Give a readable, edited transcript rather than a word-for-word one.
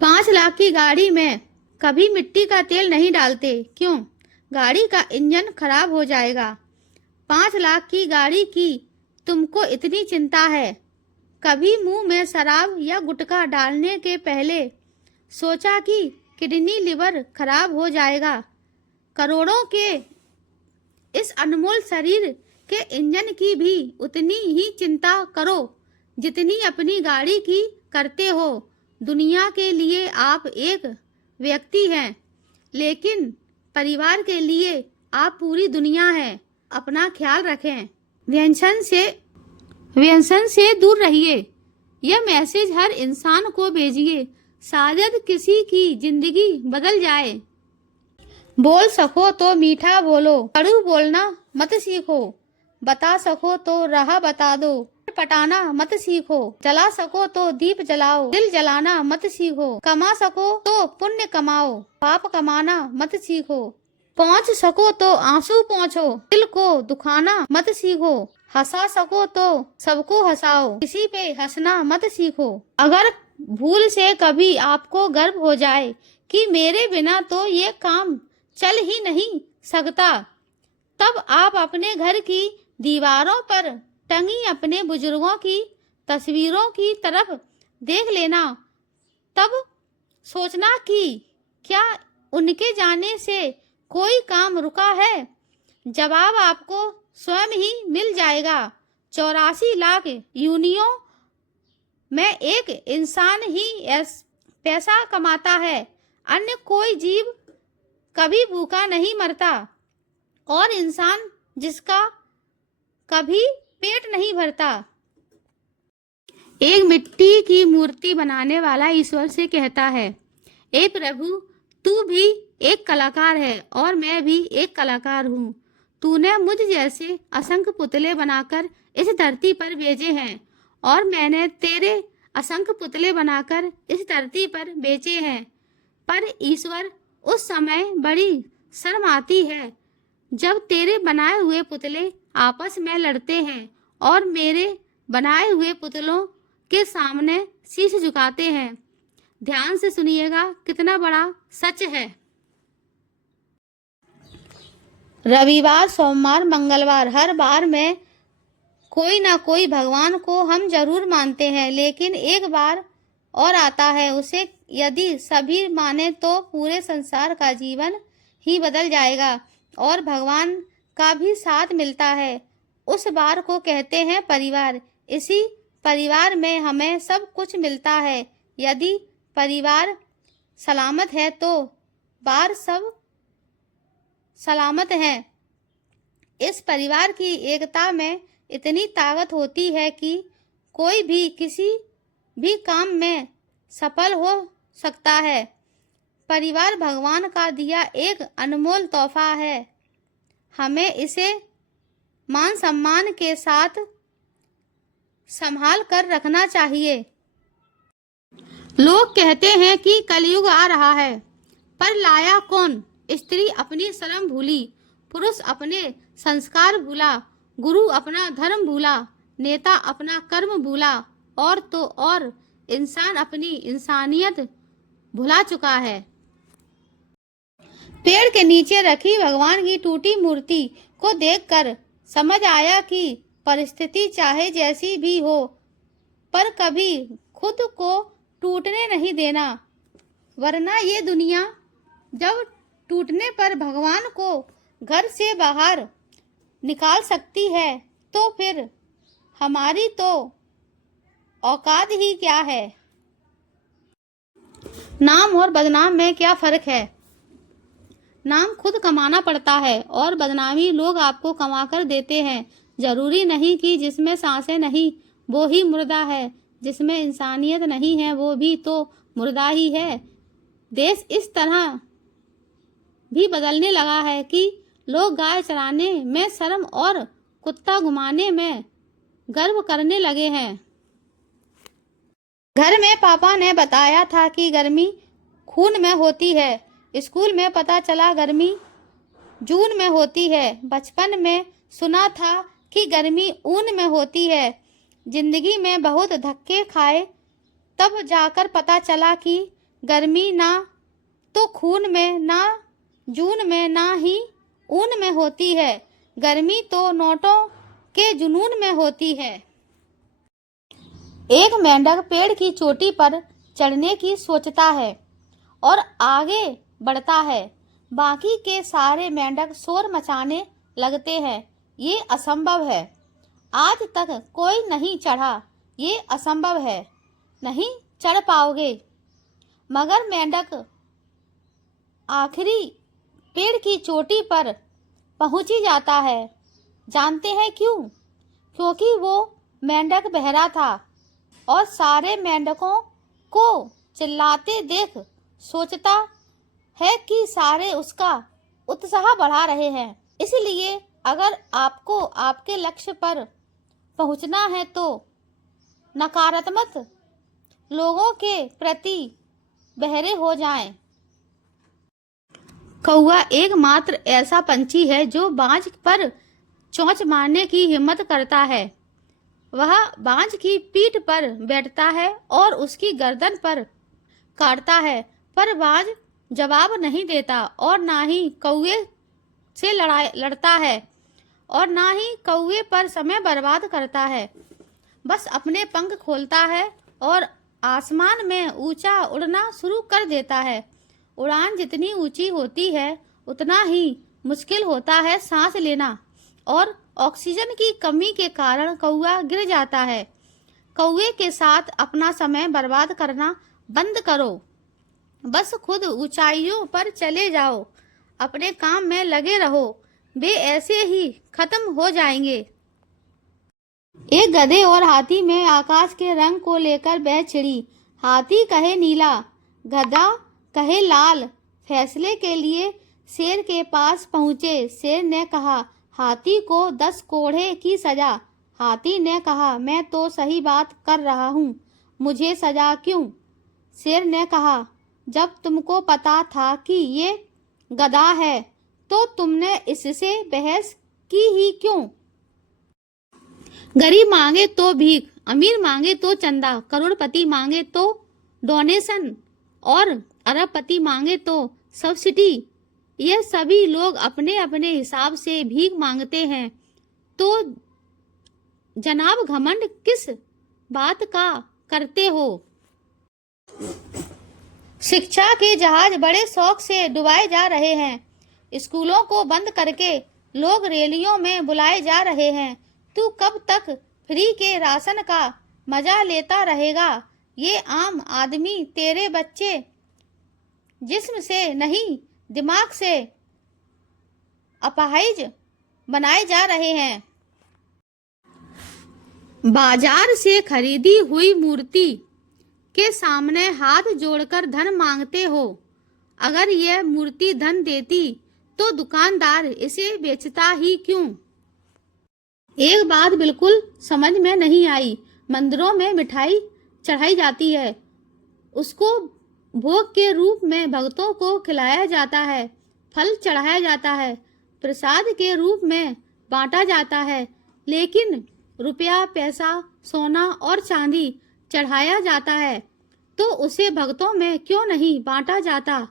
5 लाख की गाड़ी में कभी मिट्टी का तेल नहीं डालते। क्यों? गाड़ी का इंजन खराब हो जाएगा। 5 लाख की गाड़ी की तुमको इतनी चिंता है। कभी मुंह में शराब या गुटखा डालने के पहले सोचा कि किडनी लिवर खराब हो जाएगा। करोड़ों के इस अनमोल शरीर के इंजन की भी उतनी ही चिंता करो जितनी अपनी गाड़ी की करते हो। दुनिया के लिए आप एक व्यक्ति हैं, लेकिन परिवार के लिए आप पूरी दुनिया हैं। अपना ख्याल रखें। व्यसन से दूर रहिए। यह मैसेज हर इंसान को भेजिए, शायद किसी की जिंदगी बदल जाए। बोल सको तो मीठा बोलो, कड़ू बोलना मत सीखो। बता सको तो राह बता दो, पटाना मत सीखो। जला सको तो दीप जलाओ, दिल जलाना मत सीखो। कमा सको तो पुण्य कमाओ, पाप कमाना मत सीखो। पहुँच सको तो आंसू पहुँचो, दिल को दुखाना मत सीखो। हंसा सको तो सबको हंसाओ, किसी पे हंसना मत सीखो। अगर भूल से कभी आपको गर्व हो जाए कि मेरे बिना तो ये काम चल ही नहीं सकता, तब आप अपने घर की दीवारों पर टंगी अपने बुजुर्गों की तस्वीरों की तरफ देख लेना। तब सोचना कि क्या उनके जाने से कोई काम रुका है। जवाब आपको स्वयं ही मिल जाएगा। 84 लाख यूनियों में एक इंसान ही पैसा कमाता है। अन्य कोई जीव कभी भूखा नहीं मरता, और इंसान जिसका कभी पेट नहीं भरता। एक मिट्टी की मूर्ति बनाने वाला ईश्वर से कहता है, ए प्रभु, तू भी एक कलाकार है और मैं भी एक कलाकार हूँ। तूने मुझ जैसे असंख्य पुतले बनाकर इस धरती पर भेजे हैं और मैंने तेरे असंख्य पुतले बनाकर इस धरती पर बेचे हैं। पर ईश्वर, उस समय बड़ी शर्म आती है जब तेरे बनाए हुए पुतले आपस में लड़ते हैं और मेरे बनाए हुए पुतलों के सामने शीश झुकाते हैं। ध्यान से सुनिएगा, कितना बड़ा सच है। रविवार, सोमवार, मंगलवार, हर बार में कोई ना कोई भगवान को हम जरूर मानते हैं, लेकिन एक बार और आता है, उसे यदि सभी माने तो पूरे संसार का जीवन ही बदल जाएगा और भगवान का भी साथ मिलता है। उस बार को कहते हैं परिवार। इसी परिवार में हमें सब कुछ मिलता है। यदि परिवार सलामत है तो बार सब सलामत हैं। इस परिवार की एकता में इतनी ताकत होती है कि कोई भी किसी भी काम में सफल हो सकता है। परिवार भगवान का दिया एक अनमोल तोहफा है। हमें इसे मान सम्मान के साथ संभाल कर रखना चाहिए। लोग कहते हैं कि कलयुग आ रहा है, पर लाया कौन? स्त्री अपनी शर्म भूली, पुरुष अपने संस्कार भूला, गुरु अपना धर्म भूला, नेता अपना कर्म भूला, और तो और इंसान अपनी इंसानियत भुला चुका है। पेड़ के नीचे रखी भगवान की टूटी मूर्ति को देखकर समझ आया कि परिस्थिति चाहे जैसी भी हो, पर कभी खुद को टूटने नहीं देना, वरना ये दुनिया जब टूटने पर भगवान को घर से बाहर निकाल सकती है, तो फिर हमारी तो औकात ही क्या है। नाम और बदनाम में क्या फर्क है? नाम खुद कमाना पड़ता है और बदनामी लोग आपको कमा कर देते हैं। जरूरी नहीं कि जिसमें सांसें नहीं वो ही मुर्दा है, जिसमें इंसानियत नहीं है वो भी तो मुर्दा ही है। देश इस तरह भी बदलने लगा है कि लोग गाय चराने में शर्म और कुत्ता घुमाने में गर्व करने लगे हैं। घर में पापा ने बताया था कि गर्मी खून में होती है। स्कूल में पता चला गर्मी जून में होती है। बचपन में सुना था कि गर्मी ऊन में होती है। जिंदगी में बहुत धक्के खाए तब जाकर पता चला कि गर्मी ना तो खून में, ना जून में, ना ही ऊन में होती है। गर्मी तो नोटों के जुनून में होती है। एक मेंढक पेड़ की चोटी पर चढ़ने की सोचता है और आगे बढ़ता है। बाकी के सारे मेंढक शोर मचाने लगते हैं। ये असंभव है, आज तक कोई नहीं चढ़ा, ये असंभव है, नहीं चढ़ पाओगे। मगर मेंढक आखिरी पेड़ की चोटी पर पहुंच ही जाता है। जानते हैं क्यों? क्योंकि वो मेंढक बहरा था और सारे मेंढकों को चिल्लाते देख सोचता है कि सारे उसका उत्साह बढ़ा रहे हैं। इसलिए अगर आपको आपके लक्ष्य पर पहुंचना है तो नकारात्मक लोगों के प्रति बहरे हो जाएं। कौवा एकमात्र ऐसा पंछी है जो बाज पर चोंच मारने की हिम्मत करता है। वह बाज की पीठ पर बैठता है और उसकी गर्दन पर काटता है, पर बाज जवाब नहीं देता और ना ही कौवे से लड़ता है और ना ही कौवे पर समय बर्बाद करता है। बस अपने पंख खोलता है और आसमान में ऊंचा उड़ना शुरू कर देता है। उड़ान जितनी ऊंची होती है उतना ही मुश्किल होता है सांस लेना और ऑक्सीजन की कमी के कारण कौवा गिर जाता है। कौवे के साथ अपना समय बर्बाद करना बंद करो। बस खुद ऊंचाइयों पर चले जाओ, अपने काम में लगे रहो, वे ऐसे ही खत्म हो जाएंगे। एक गधे और हाथी में आकाश के रंग को लेकर बहस छिड़ी। हाथी कहे नीला, गधा कहे लाल। फैसले के लिए शेर के पास पहुंचे। शेर ने कहा, हाथी को 10 कोड़े की सजा। हाथी ने कहा, मैं तो सही बात कर रहा हूँ, मुझे सजा क्यों? शेर ने कहा, जब तुमको पता था कि ये गधा है तो तुमने इससे बहस की ही क्यों? गरीब मांगे तो भीख, अमीर मांगे तो चंदा, करोड़पति मांगे तो डोनेशन और अरबपति मांगे तो सब्सिडी। यह सभी लोग अपने अपने हिसाब से भीख मांगते हैं, तो जनाब घमंड किस बात का करते हो? शिक्षा के जहाज बड़े शौक से डुबाए जा रहे हैं। स्कूलों को बंद करके लोग रैलियों में बुलाए जा रहे हैं। तू कब तक फ्री के राशन का मजा लेता रहेगा? ये आम आदमी तेरे बच्चे जिस्म से नहीं दिमाग से अपाहिज बनाए जा रहे हैं। बाजार से खरीदी हुई मूर्ति के सामने हाथ जोड़कर धन मांगते हो। अगर यह मूर्ति धन देती तो दुकानदार इसे बेचता ही क्यों? एक बात बिल्कुल समझ में नहीं आई। मंदिरों में मिठाई चढ़ाई जाती है, उसको भोग के रूप में भक्तों को खिलाया जाता है, फल चढ़ाया जाता है, प्रसाद के रूप में बांटा जाता है, लेकिन रुपया, पैसा, सोना और चांदी चढ़ाया जाता है तो उसे भक्तों में क्यों नहीं बांटा जाता?